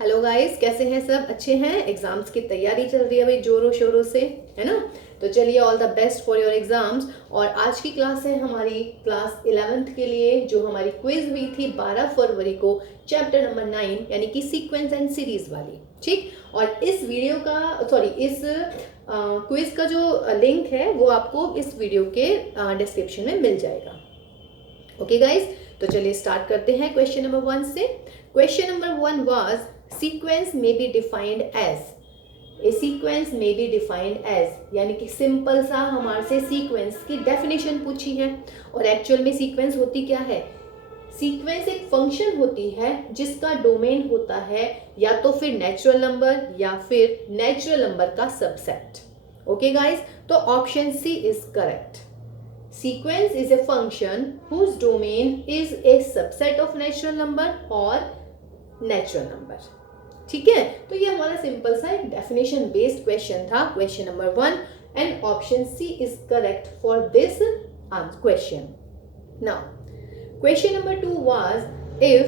Hello guys, कैसे हैं सब? अच्छे हैं? एग्जाम्स की तैयारी चल रही है भाई जोरों शोरों से, है ना? तो चलिए, all the best for your exams. और आज की क्लास है हमारी क्लास 11th के लिए, जो हमारी क्विज हुई थी 12 फरवरी को, चैप्टर नंबर 9 यानी कि सीक्वेंस एंड सीरीज वाली। ठीक, और इस वीडियो का इस क्विज का जो लिंक है वो आपको इस वीडियो के डिस्क्रिप्शन में मिल जाएगा। ओके गाइस, तो चलिए स्टार्ट करते हैं क्वेश्चन नंबर 1 से। Question number 1 was sequence may be defined as. A sequence may be defined as यानी कि सिंपल सा हमारे से सीक्वेंस की डेफिनेशन पूछी है। और एक्चुअल में सीक्वेंस होती क्या है? सीक्वेंस एक फंक्शन होती है जिसका डोमेन होता है या तो फिर नेचुरल नंबर या फिर नेचुरल नंबर का सबसेट। ओके गाइस, तो option C is correct. Sequence is a function whose domain is a subset of natural number or natural number। ठीक है, तो ये हमारा सिंपल सा एक डेफिनेशन बेस्ड क्वेश्चन था, question number 1, and option C is correct for this question. Now question number 2 was if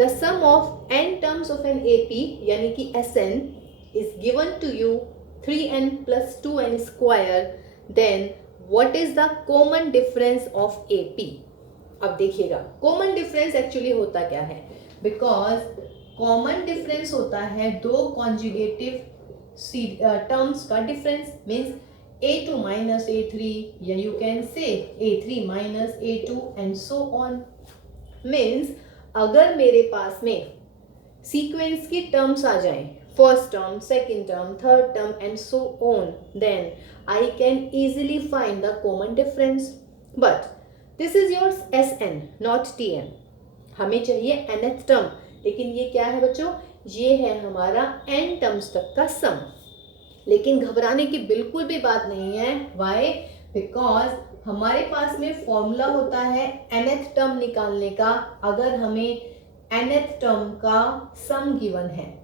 the sum of n terms of an AP यानी कि Sn is given to you 3n plus 2n square, then what is the common difference of AP। अब देखिएगा common difference actually होता क्या है, because common difference होता है दो कॉन्जुगेटिव टर्म्स का difference, means A2 minus A3 या यू कैन से A3 minus A2 and so on. Means अगर मेरे पास में सीक्वेंस की टर्म्स आ जाएं, first term, second term, third term and so on, then I can easily find the common difference. But this is your Sn, not Tn। हमें चाहिए nth term, लेकिन ये क्या है बच्चों? ये है हमारा n टर्म्स तक का सम। लेकिन घबराने की बिल्कुल भी बात नहीं है। Why? Because हमारे पास में फॉर्मूला होता है nth टर्म निकालने का, अगर हमें nth टर्म का सम गिवन है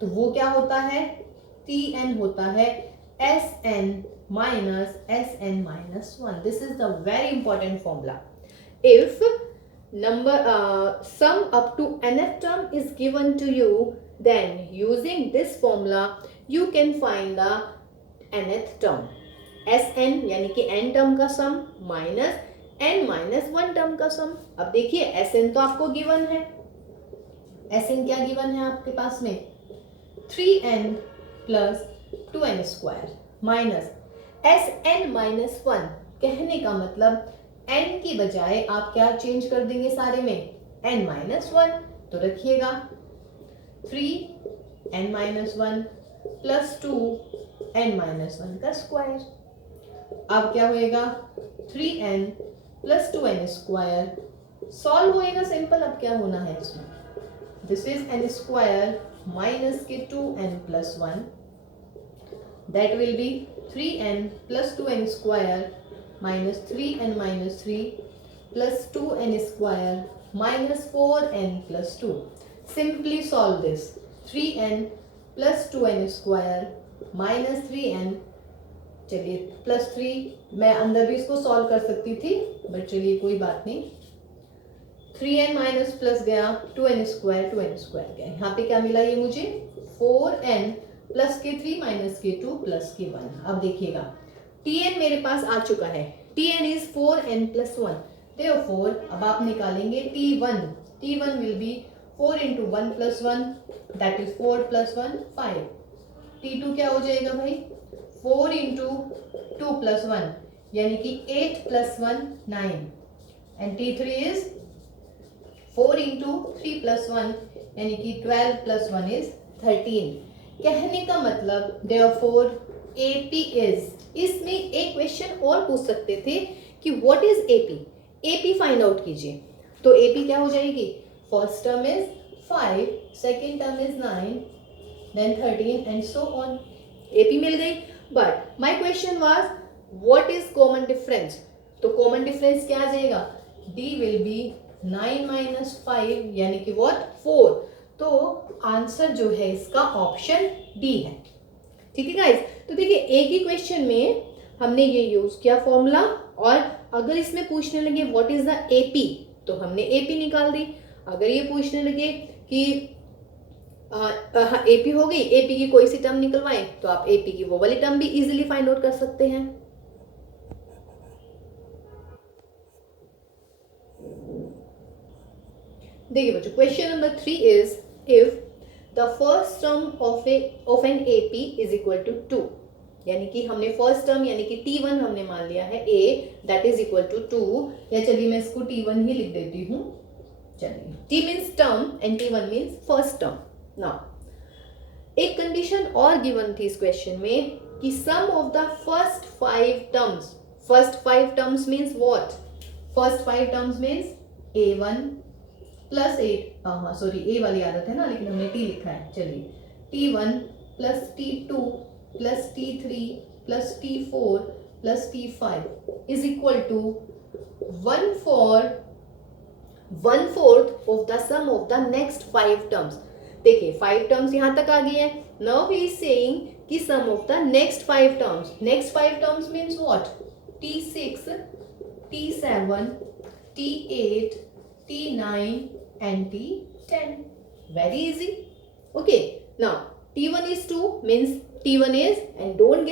तो वो क्या होता है? Tn होता है Sn minus Sn minus 1। This is the very important formula. If number sum up to nth term is given to you, then using this formula you can find the nth term। Sn यानी कि n term का सम minus n minus 1 term का सम। अब देखिए Sn तो आपको given है, Sn क्या गिवन है आपके पास में? 3n plus 2n square minus Sn minus 1। कहने का मतलब n की बजाय आप क्या चेंज कर देंगे सारे में? n minus 1। तो रखिएगा 3n minus 1 plus 2n minus 1 का स्क्वायर। अब क्या होएगा? 3n plus 2n square solve होएगा सिंपल। अब क्या होना है इसमें? This is n square minus के 2n plus 1, that will be 3n plus 2n square minus 3n minus 3 plus 2n square minus 4n plus 2। Simply solve this। 3n plus 2n square minus 3n, चलिए plus 3, मैं अंदर भी इसको solve कर सकती थी but चलिए कोई बात नहीं। 3n माइनस प्लस गया 2n स्क्वायर, 2n स्क्वायर गया, यहाँ पे क्या मिला ये मुझे? 4n प्लस के 3 माइनस के 2 प्लस के 1। अब देखिएगा Tn मेरे पास आ चुका है, Tn is 4n plus 1। Therefore अब आप निकालेंगे T1। T1 will be 4 into 1 plus 1, that is 4 plus 1 5। T2 क्या हो जाएगा भाई? 4 इंटू 2 प्लस 1 यानी कि 8 plus 1 9, and T3 is 4 into 3 plus 1 यानी कि 12 प्लस 1 इज 13। कहने का मतलब therefore AP is, इसमें एक क्वेश्चन और पूछ सकते थे कि what is AP। AP find out कीजिए, तो AP क्या हो जाएगी? First term is 5, second term is 9, then 13 and so on. AP मिल गई, but my question was what is common difference. तो कॉमन डिफरेंस क्या आ जाएगा? D विल बी 9 माइनस 5 यानी कि व्हाट? 4। तो आंसर जो है इसका ऑप्शन डी है। ठीक है गाइस, तो देखिए एक ही क्वेश्चन में हमने ये यूज किया फॉर्मूला, और अगर इसमें पूछने लगे व्हाट इज द एपी तो हमने एपी निकाल दी। अगर ये पूछने लगे कि एपी हो गई, एपी की कोई सी टर्म निकलवाएं तो आप एपी की वो वाली टर्म भी इजीली फाइंड आउट कर सकते हैं। देखिए बच्चों, question number 3 is if the first term of an AP is equal to 2, यानी कि हमने फर्स्ट टर्म यानी कि T1 हमने मान लिया है A that is equal to 2, या चलिए मैं इसको T1 ही लिख देती हूँ। चलिए, T means term and T1 means first term. Now एक कंडीशन और गिवन थी इस क्वेश्चन में कि sum of the first 5 terms, first 5 terms means what, first 5 terms means A1 plus 8, हाँ सॉरी ए वाली आदत है ना, लेकिन हमने T लिखा है। चलिए, T1 plus T2 plus T3 plus T4 plus T5 is equal to 1/4 of the sum of the next 5 terms. देखिए 5 टर्म्स यहां तक आ गई है। नाउ ही इज सेइंग कि sum of the next 5 terms, next 5 terms means what, T6 T7 T8 T9 and T10. Very easy. Okay. Now T1 is 2 means T1 is, and don't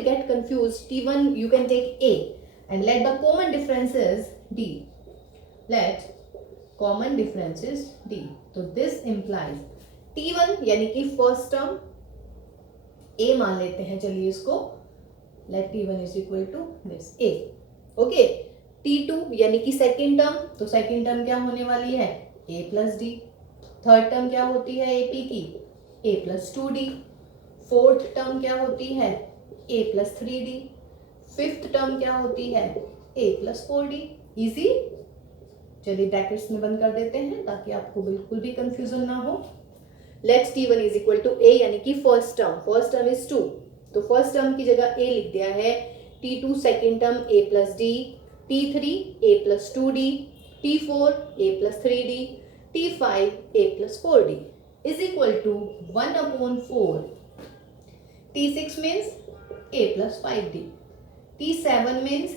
get confused. T1 you can take A and let the common difference is D. Let common difference is D. So this implies T1 यानी कि first term A मान लेते हैं। चलिए इसको let T1 is equal to this A. Okay. T2 यानी कि second term, तो सेकेंड टर्म क्या होने वाली है, A plus D. Third term क्या होती है AP की, A plus 2D। Fourth term क्या होती है, A plus 3D। Fifth term क्या होती है, A प्लस 4D। इजी। चलिए ब्रैकेट्स में बंद कर देते हैं ताकि आपको बिल्कुल भी कंफ्यूजन ना हो। Let's T1 is equal to A यानी कि फर्स्ट टर्म इज 2, तो फर्स्ट टर्म की जगह A लिख दिया है। T2 second term A plus D, T3 A plus 2D, T4 A plus 3D, T5 A plus 4D is equal to 1/4. T6 means A plus 5D, T7 means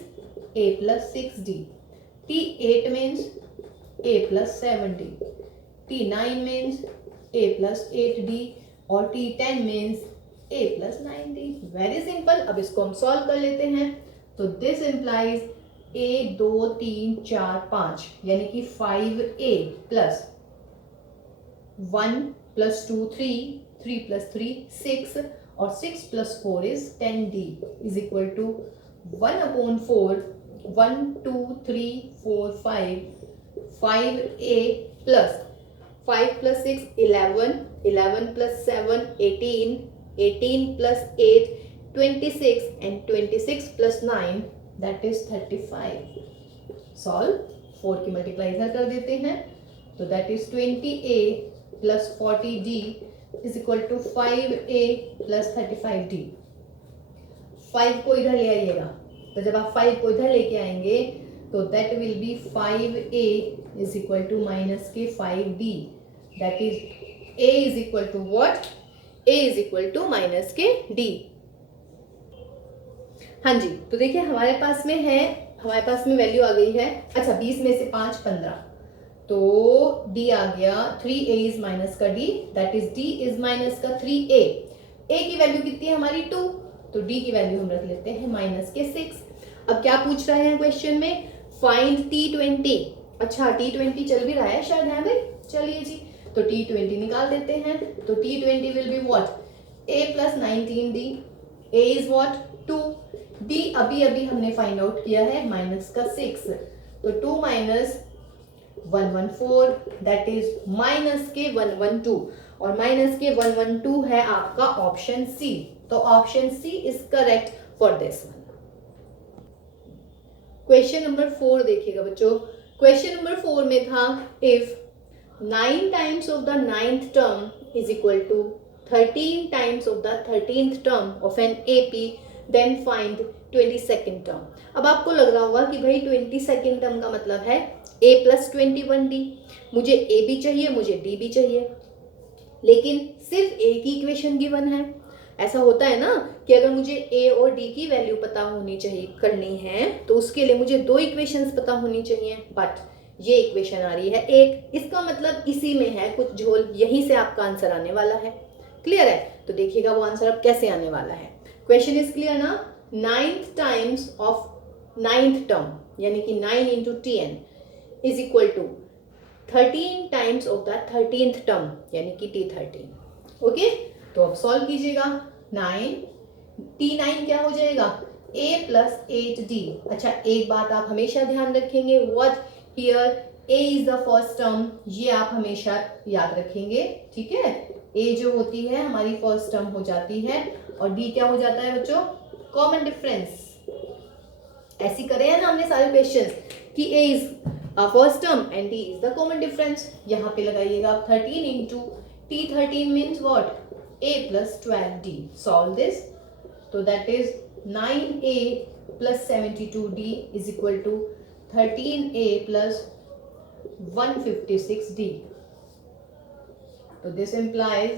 A plus 6D, T8 means A plus 7D, T9 means A plus 8D और T10 means A plus 9D। Very simple. अब इसको हम solve कर लेते हैं। तो this implies A 2 3 4 5 यानी कि 5A प्लस 1 प्लस 2 3, 3 प्लस 3 6 और 6 plus 4 is 10D is equal to 1/4 1 2 3 4 5A plus 5 plus 6 11, 11 plus 7 18, 18 plus 8 26 and 26 plus 9 that is 35. Solve 4 की मल्टीप्लाई इधर कर देते हैं, तो that is 20A plus 40D is equal to 5A plus 35D। 5 को इधर ले आइएगा, तो जब आप 5 को इधर लेके आएंगे तो that will be 5A is equal to minus के 5D, that is A is equal to what, A is equal to minus के D। हाँ जी, तो देखिए हमारे पास में वैल्यू आ गई है। अच्छा, 20 में से 5 15, तो D आ गया 3A इज माइनस का D, that is D is minus का 3A। A की वैल्यू कितनी है हमारी 2, तो D की वैल्यू हम रख लेते हैं माइनस के 6। अब क्या पूछ रहे हैं क्वेश्चन में, फाइंड T20। अच्छा, T20 चल भी रहा है शायद, है भाई, चलिए जी, तो T20 निकाल देते हैं। तो T20 will be what, A plus 19D, A is what 2, D अभी हमने फाइंड आउट किया है माइनस का 6, तो 2 माइनस 114 दैट इज माइनस के 112, और माइनस के 112 है आपका ऑप्शन सी। तो option C is correct for this one. Question number 4 देखिएगा बच्चों। क्वेश्चन नंबर 4 में था if 9 times of the 9th term is equal to 13 times of the 13th term of an AP then find 22nd term. अब आपको लग रहा होगा कि भाई 22nd टर्म का मतलब है a प्लस 21d, मुझे a भी चाहिए, मुझे d भी चाहिए, लेकिन सिर्फ a की इक्वेशन गिवन है। ऐसा होता है ना कि अगर मुझे a और d की वैल्यू पता होनी चाहिए करनी है तो उसके लिए मुझे 2 इक्वेशंस पता होनी चाहिए, बट ये इक्वेशन आ रही है एक, इसका मतलब इसी में है कुछ झोल, यहीं से आपका आंसर आने वाला है। क्लियर है? तो देखिएगा वो आंसर अब कैसे आने वाला है। क्वेश्चन इज क्लियर ना? 9th times of 9th term यानी कि 9 into 10 is equal to 13 times of the 13th term यानी कि T13। ओके, तो अब सॉल्व कीजिएगा। 9 T9 क्या हो जाएगा? A plus 8D। अच्छा, एक बात आप हमेशा ध्यान रखेंगे, what here A is the first term, ये आप हमेशा याद रखेंगे। ठीक है, A जो होती है हमारी फर्स्ट टर्म हो जाती है और D क्या हो जाता है बच्चों? Common difference. ऐसी करे हैं ना हमने सारे क्वेश्चंस कि A is first term and D is the common difference. यहाँ पे लगाइएगा आप 13 into T13 means what? A plus 12D। Solve this, तो that is 9A plus 72D is equal to 13A plus 156D। तो this implies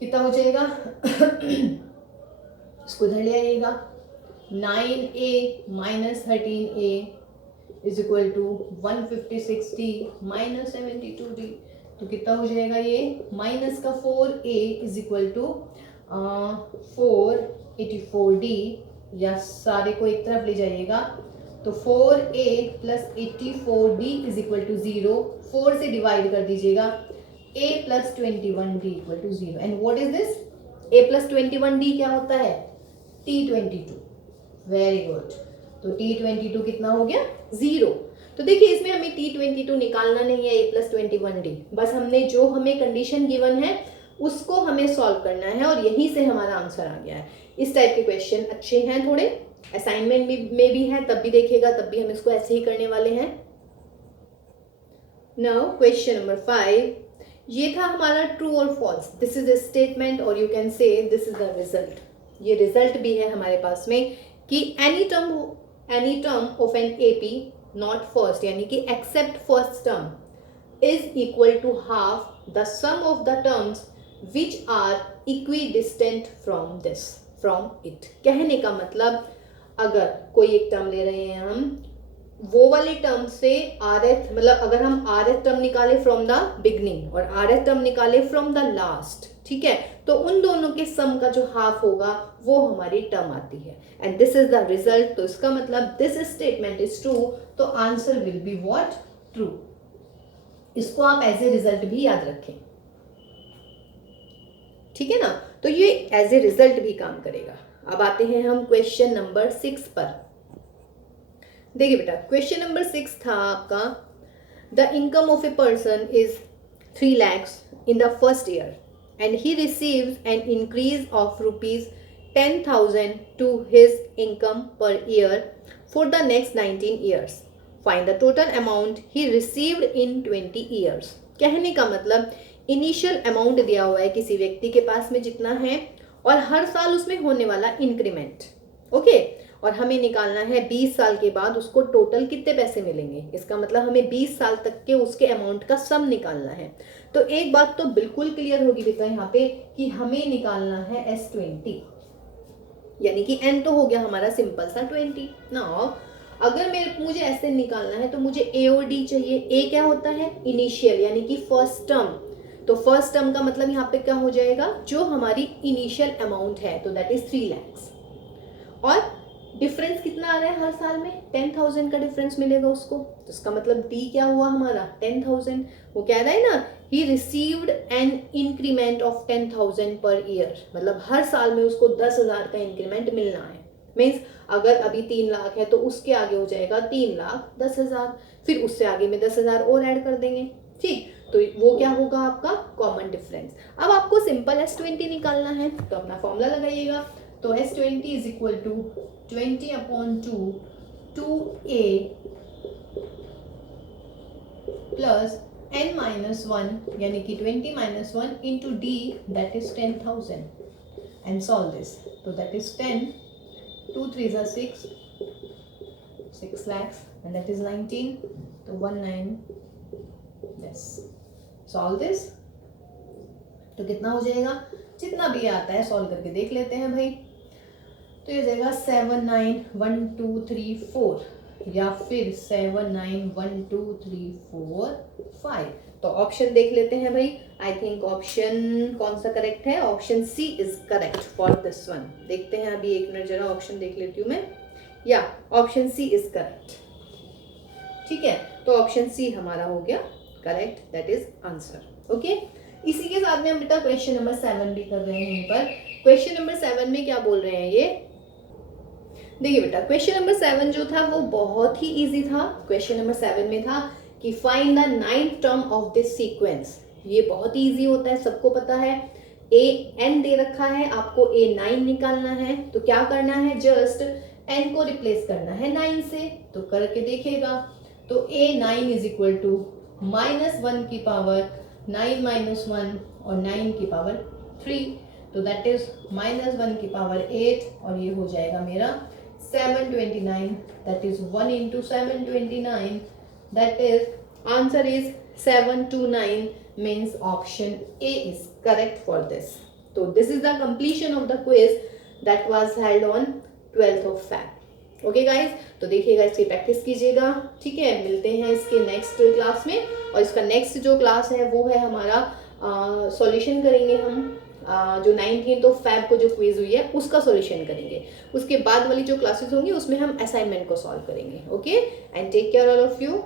कितना हो जाएगा? इसको इधर ले आइएगा। 9A minus 13A is equal to 156D minus 72D। तो कितना हो जाएगा ये? माइनस का 4A is equal to 484D, या सारे को एक तरफ ले जाइएगा तो 4A plus 84D is equal to 0। 4 से डिवाइड कर दीजिएगा, A plus 21D equal to 0। And what is this? A plus 21D क्या होता है? T22। वेरी गुड, तो T22 कितना हो गया? 0। तो देखिए इसमें हमें T22 निकालना नहीं है, A प्लस 21D, बस हमने जो हमें कंडीशन गिवन है उसको हमें सॉल्व करना है और यहीं से हमारा आंसर आ गया है। इस टाइप के क्वेश्चन अच्छे हैं, थोड़े असाइनमेंट में भी है, तब भी देखिएगा, तब भी हम इसको ऐसे ही करने वाले हैं। नाउ क्वेश्चन नंबर 5, ये था हमारा ट्रू और false. This is a statement और you can say this is the result. ये रिजल्ट भी है हमारे पास में कि any term of an AP not first यानी कि except first term is equal to half the sum of the terms which are equidistant from it। कहने का मतलब अगर कोई एक टर्म ले रहे हैं हम, वो वाले टर्म से rth मतलब अगर हम rth टर्म निकाले फ्रॉम द बिगनिंग और rth टर्म निकाले फ्रॉम द लास्ट, ठीक है, तो उन दोनों के सम का जो हाफ होगा वो हमारी टर्म आती है and this is the result. तो इसका मतलब दिस स्टेटमेंट इज ट्रू, तो answer will be what? True. इसको आप एज ए रिजल्ट भी याद रखें, ठीक है ना? तो ये एज ए रिजल्ट भी काम करेगा। अब आते हैं हम क्वेश्चन नंबर 6 पर। देखिए बेटा, क्वेश्चन नंबर 6 था आपका, the income of a person is 3 lakhs in the first year and he receives an increase of ₹10,000 to his income per year for the next 19 years। Find the total amount he received in 20 years। कहने का मतलब initial amount दिया हुआ है किसी व्यक्ति के पास में जितना है और हर साल उसमें होने वाला इंक्रीमेंट, ओके, और हमें निकालना है 20 साल के बाद उसको टोटल कितने पैसे मिलेंगे। इसका मतलब हमें 20 साल तक के उसके अमाउंट का सम निकालना है। तो एक बात तो बिल्कुल क्लियर होगी बेटा यहाँ पे कि हमें निकालना है S20 यानी कि n तो हो गया हमारा सिंपल सा 20 ना। अगर मुझे ऐसे निकालना है तो मुझे A और D चाहिए। A क्या होता है? इनिशियल यानी कि फर्स्ट टर्म। तो फर्स्ट टर्म का मतलब यहाँ पे क्या हो जाएगा? जो हमारी इनिशियल अमाउंट है, तो दैट इज 3 lakhs। और डिफरेंस कितना आ रहा है हर साल में? 10,000 का डिफरेंस मिलेगा उसको। तो इसका मतलब D क्या हुआ हमारा? 10,000। वो कह रहा है ना, he received an increment of 10,000 per year, मतलब हर साल में उसको 10,000 का इंक्रीमेंट मिलना है। मीन्स अगर अभी 3 लाख है तो उसके आगे हो जाएगा 3,10,000, फिर उससे आगे में 10,000 और ऐड कर देंगे, ठीक। तो वो क्या होगा आपका? Common difference. अब आपको सिंपल S20 निकालना है तो अपना फॉर्मूला लगाइएगा। तो S20 is equal to 20/2 2A plus n-1 यानी कि 20-1 into D that is 10,000 and solve this. तो that is 10, 2 3s are 6 lakhs and that is 19, तो 19। yes, solve this। तो कितना हो जाएगा? जितना भी आता है सॉल्व करके देख लेते हैं भाई। तो ये हो जाएगा 7 9 1 2 3 4 या फिर 7 9 1 2 3 4 5। तो ऑप्शन देख लेते हैं भाई। आई थिंक ऑप्शन कौन सा करेक्ट है? Option C is correct for this one. देखते हैं अभी, एक मिनट जरा ऑप्शन देख लेती हूँ मैं। या ऑप्शन सी इज करेक्ट। ठीक है, तो ऑप्शन सी हमारा हो गया correct, that is answer. Okay, इसी के साथ में हम बेटा क्वेश्चन नंबर 7 भी कर रहे हैं। यहाँ पर क्वेश्चन नंबर 7 में क्या बोल रहे हैं ये देखिए बेटा। क्वेश्चन नंबर 7 जो था वो बहुत ही इजी था। क्वेश्चन नंबर 7 में था कि find the 9th term of this sequence. ये बहुत ही इजी होता है, सबको पता है। ए एन दे रखा है, आपको ए 9 निकालना है। तो क्या करना है, जस्ट एन को रिप्लेस करना है 9 से। तो करके देखेगा। तो ए 9 इज इक्वल टू -1 की पावर 9 - 1 और 9 की पावर 3। तो दैट इज -1 की पावर 8 और ये हो जाएगा मेरा 729। That is 1 into 729, that is answer is 729, means option A is correct for this. So this is the completion of the quiz that was held on 12th of Feb. Okay guys, तो देखिएगा, इसकी practice कीजिएगा। ठीक है, मिलते हैं इसके next class में। और इसका नेक्स्ट जो क्लास है वो है हमारा सॉल्यूशन करेंगे हम। जो 19th ऑफ फेब को जो क्विज हुई है उसका सॉल्यूशन करेंगे। उसके बाद वाली जो क्लासेस होंगी उसमें हम असाइनमेंट को सॉल्व करेंगे। Okay, and take care all of you.